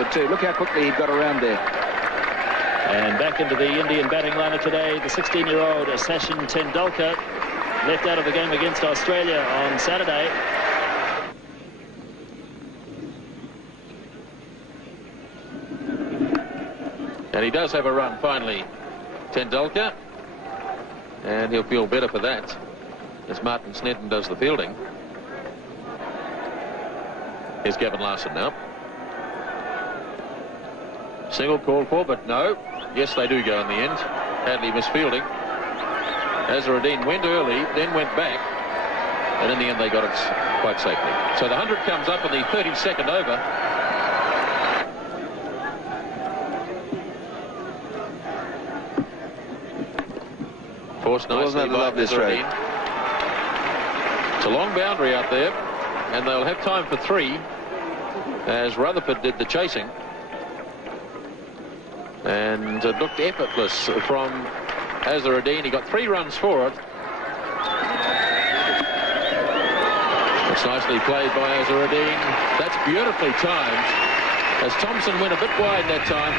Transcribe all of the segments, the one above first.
backward too. Look how quickly he got around there. And back into the Indian batting lineup today, the 16-year-old Sachin Tendulkar, left out of the game against Australia on Saturday. And he does have a run finally, Tendulkar, and he'll feel better for that as Martin Snedden does the fielding. Here's Gavin Larson now. Single called for, but no. Yes, they do go in the end. Hadley misfielding. Azharuddin went early, then went back, and in the end they got it quite safely. So the 100 comes up in the 32nd over. Forced nicely by Azharuddin. It's a long boundary out there, and they'll have time for 3, as Rutherford did the chasing. And it looked effortless from Azharuddin. He got 3 runs for it. It's nicely played by Azharuddin. That's beautifully timed, as Thompson went a bit wide that time,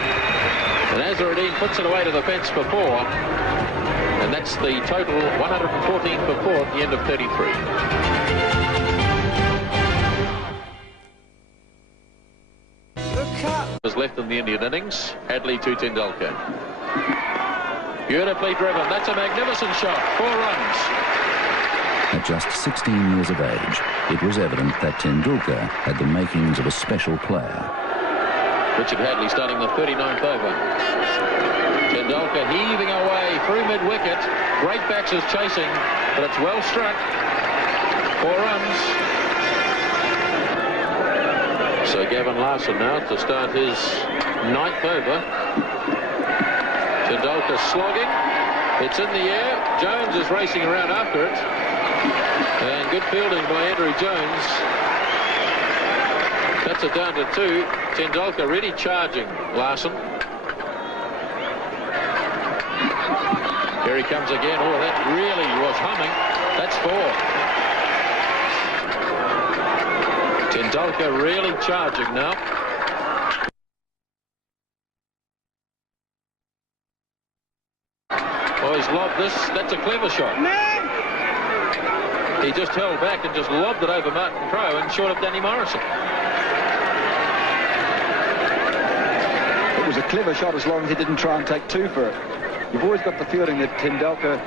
and Azharuddin puts it away to the fence for 4. And that's the total, 114 for 4 at the end of 33. Was left in the Indian innings. Hadley to Tendulkar. Beautifully driven. That's a magnificent shot. 4 runs. At just 16 years of age, it was evident that Tendulkar had the makings of a special player. Richard Hadley starting the 39th over. Tendulkar heaving away through mid-wicket. Great batsers chasing, but it's well struck. 4 runs. So Gavin Larson now to start his 9th over. Tendulkar slogging. It's in the air. Jones is racing around after it. And good fielding by Andrew Jones. That's it down to 2. Tendulkar really charging Larson. Here he comes again. Oh, that really was humming. That's 4. Tendulkar really charging now. Oh, he's lobbed this. That's a clever shot. He just held back and just lobbed it over Martin Crowe and short of Danny Morrison. It was a clever shot as long as he didn't try and take 2 for it. You've always got the feeling that Tendulkar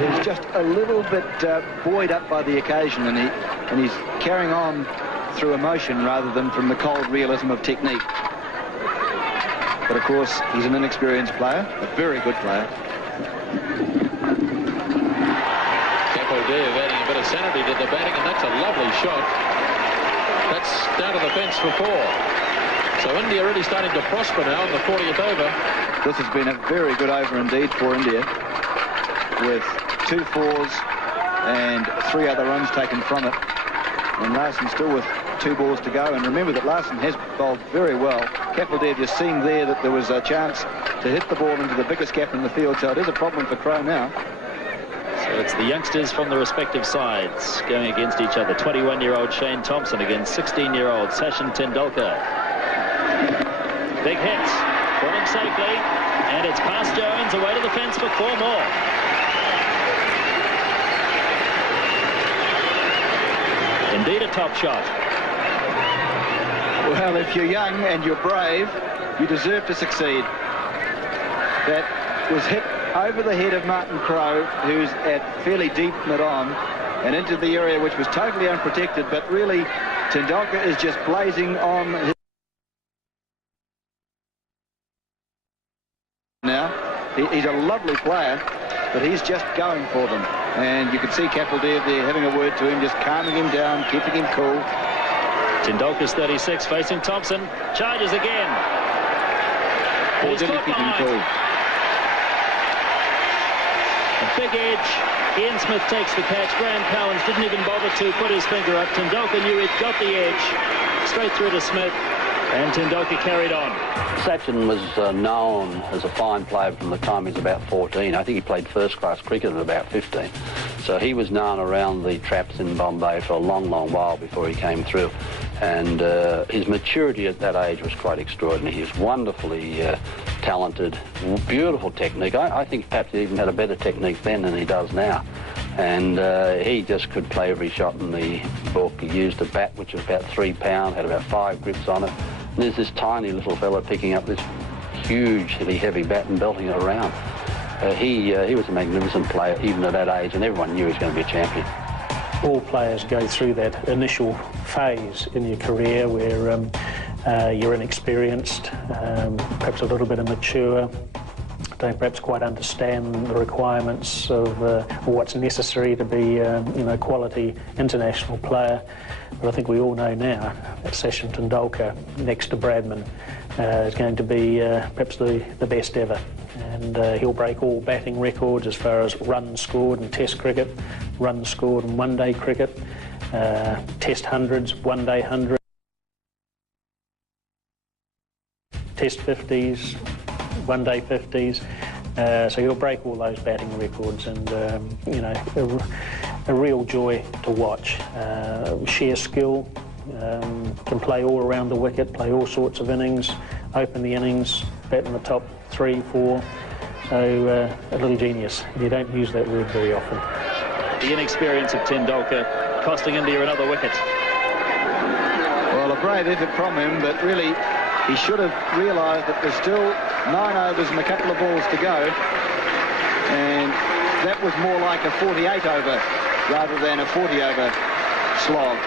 is just a little bit buoyed up by the occasion, and he's carrying on through emotion rather than from the cold realism of technique. But of course, he's an inexperienced player, a very good player. Kapildev adding a bit of sanity to the batting, and that's a lovely shot. That's down to the fence for 4. So India really starting to prosper now in the 40th over. This has been a very good over indeed for India, with 2 fours and 3 other runs taken from it. And Larson still with 2 balls to go. And remember that Larson has bowled very well. Kapildev just seemed there that there was a chance to hit the ball into the biggest gap in the field. So it is a problem for Crowe now. So it's the youngsters from the respective sides going against each other. 21-year-old Shane Thompson against 16-year-old Sachin Tendulkar. Big hits. Pulling safely. And it's past Jones, away to the fence for 4 more. Indeed a top shot. Well, if you're young and you're brave, you deserve to succeed. That was hit over the head of Martin Crowe, who's at fairly deep mid-on, and into the area which was totally unprotected, but really Tendulkar is just blazing on his... Now, he's a lovely player, but he's just going for them. And you can see Kapildev there having a word to him, just calming him down, keeping him cool. Tendulkar's 36, facing Thompson. Charges again. Or did he keep him cool? A big edge. Ian Smith takes the catch. Graham Cowans didn't even bother to put his finger up. Tendulkar knew he'd got the edge. Straight through to Smith. And Tendulkar carried on. Sachin was known as a fine player from the time he was about 14. I think he played first-class cricket at about 15. So he was known around the traps in Bombay for a long, long while before he came through. And his maturity at that age was quite extraordinary. He was wonderfully talented, beautiful technique. I think perhaps he even had a better technique then than he does now. And he just could play every shot in the book. He used a bat which was about 3 pounds, had about 5 grips on it. And there's this tiny little fella picking up this hugely heavy bat and belting it around. He was a magnificent player even at that age, and everyone knew he was going to be a champion. All players go through that initial phase in your career where you're inexperienced, perhaps a little bit immature, don't perhaps quite understand the requirements of what's necessary to be a quality international player. But I think we all know now that Sachin Tendulkar, next to Bradman, is going to be perhaps the best ever. And he'll break all batting records as far as runs scored in Test cricket, runs scored in one-day cricket, Test hundreds, one-day hundreds, Test 50s, one-day 50s. So he'll break all those batting records, and a real joy to watch. Sheer skill, can play all around the wicket, play all sorts of innings, open the innings, bat in the top 3, 4. So a little genius. You don't use that word very often. The inexperience of Tendulkar costing India another wicket. Well, a brave effort from him, but really he should have realised that there's still 9 overs and a couple of balls to go, and that was more like a 48 over rather than a 40 over slog.